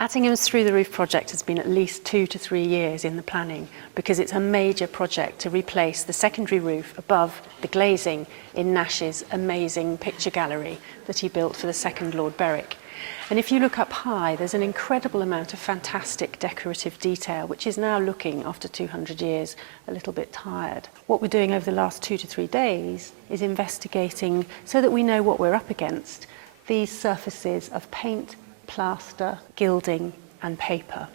Attingham's Through the Roof project has been at least 2 to 3 years in the planning because it's a major project to replace the secondary roof above the glazing in Nash's amazing picture gallery that he built for the second Lord Berwick. And if you look up high, there's an incredible amount of fantastic decorative detail, which is now looking, after 200 years, a little bit tired. What we're doing over the last 2 to 3 days is investigating, so that we know what we're up against, these surfaces of paint, plaster, gilding and paper.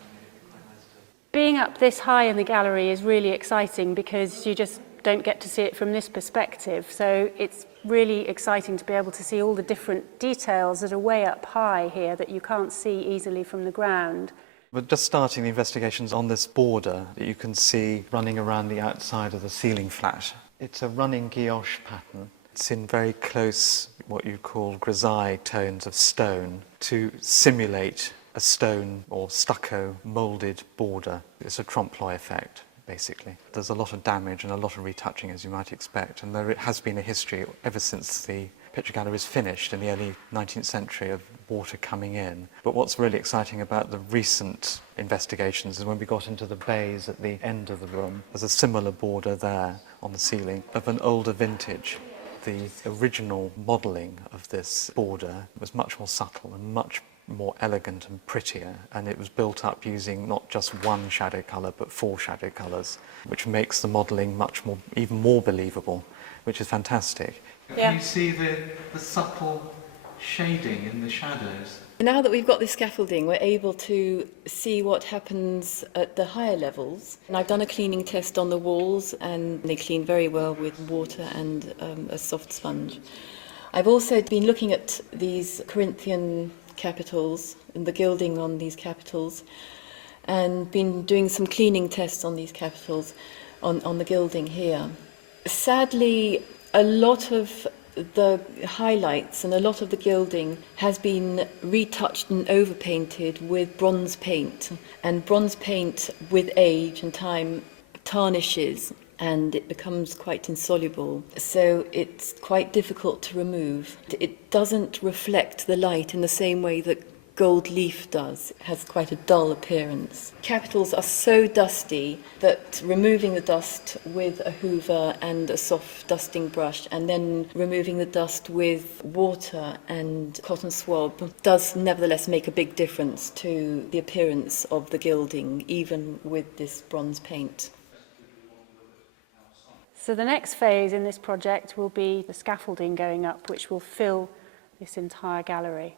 Being up this high in the gallery is really exciting because you just don't get to see it from this perspective. So it's really exciting to be able to see all the different details that are way up high here that you can't see easily from the ground. We're just starting the investigations on this border that you can see running around the outside of the ceiling flat. It's a running guilloche pattern. It's in very close, what you call grisaille tones of stone to simulate a stone or stucco moulded border. It's a trompe-l'oeil effect, basically. There's a lot of damage and a lot of retouching, as you might expect, and there has been a history ever since the picture gallery was finished in the early 19th century of water coming in. But what's really exciting about the recent investigations is when we got into the bays at the end of the room, there's a similar border there on the ceiling of an older vintage. The original modelling of this border was much more subtle and much more elegant and prettier, and it was built up using not just one shadow colour but 4 shadow colours, which makes the modelling much more, even more believable, which is fantastic. Yeah. Can you see the subtle shading in the shadows? Now that we've got this scaffolding, we're able to see what happens at the higher levels. And I've done a cleaning test on the walls, and they clean very well with water and a soft sponge. I've also been looking at these Corinthian capitals and the gilding on these capitals, and been doing some cleaning tests on these capitals, on the gilding here. Sadly, a lot of the highlights and a lot of the gilding has been retouched and overpainted with bronze paint, and bronze paint with age and time tarnishes and it becomes quite insoluble, so it's quite difficult to remove. It doesn't reflect the light in the same way that gold leaf does. It has quite a dull appearance. Capitals are so dusty that removing the dust with a hoover and a soft dusting brush, and then removing the dust with water and cotton swab, does nevertheless make a big difference to the appearance of the gilding, even with this bronze paint. So the next phase in this project will be the scaffolding going up, which will fill this entire gallery.